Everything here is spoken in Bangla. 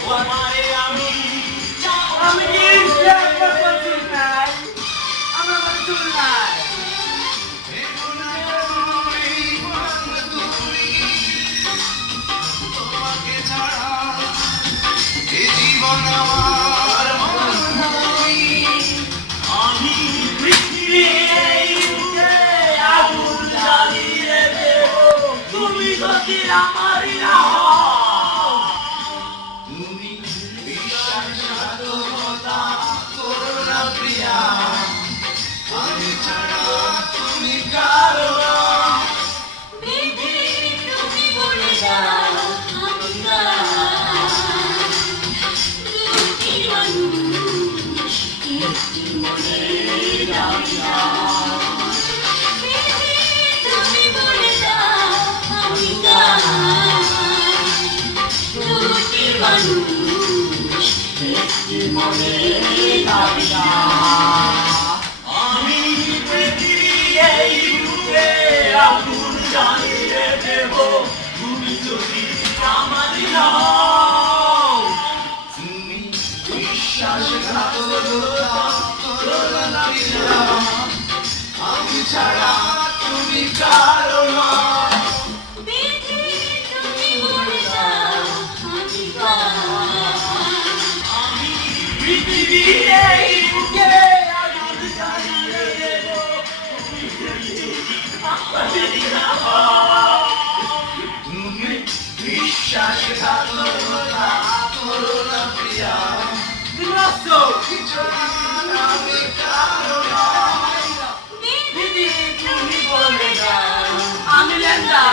তোমারে আমি আমি কি ইসলাম করছি নাই আমার মানে চুল নাই তোমাকে ছাড়া এ জীবন আমার আমি পৃথিবী এই বুকে আগুন জ্বালিয়ে দেব তুমি যদি আমারই না হও তুমি বিশ্বাসঘাতকতা করো না প্রিয়া আমি ছাড়া তুমি কারো না বেবি তুমি বলে দাও আমি দুটি মানুষ একটি মনে দাবি বেবি তুমি বলে দাও আমি দুটি মানুষ একটি মনে দাবি আমি পৃথিবী এই বুকে আগুন জ্বালিয়ে দেব তুমি যদি আমারই না হও তুমি বিশ্বাসঘাতকতা করো না প্রিয়া আমি ছাড়া তুমি কারো না বেবি তুমি বলে দাও আমি পৃথিবী এই বুকে আগুন জ্বালিয়ে দেব তুমি যদি আমারই না হও তুমি বিশ্বাসঘাতকতা করো না প্রিয়া আমি কারো না দিদি তুমি বলে দাও আমি লেন্দা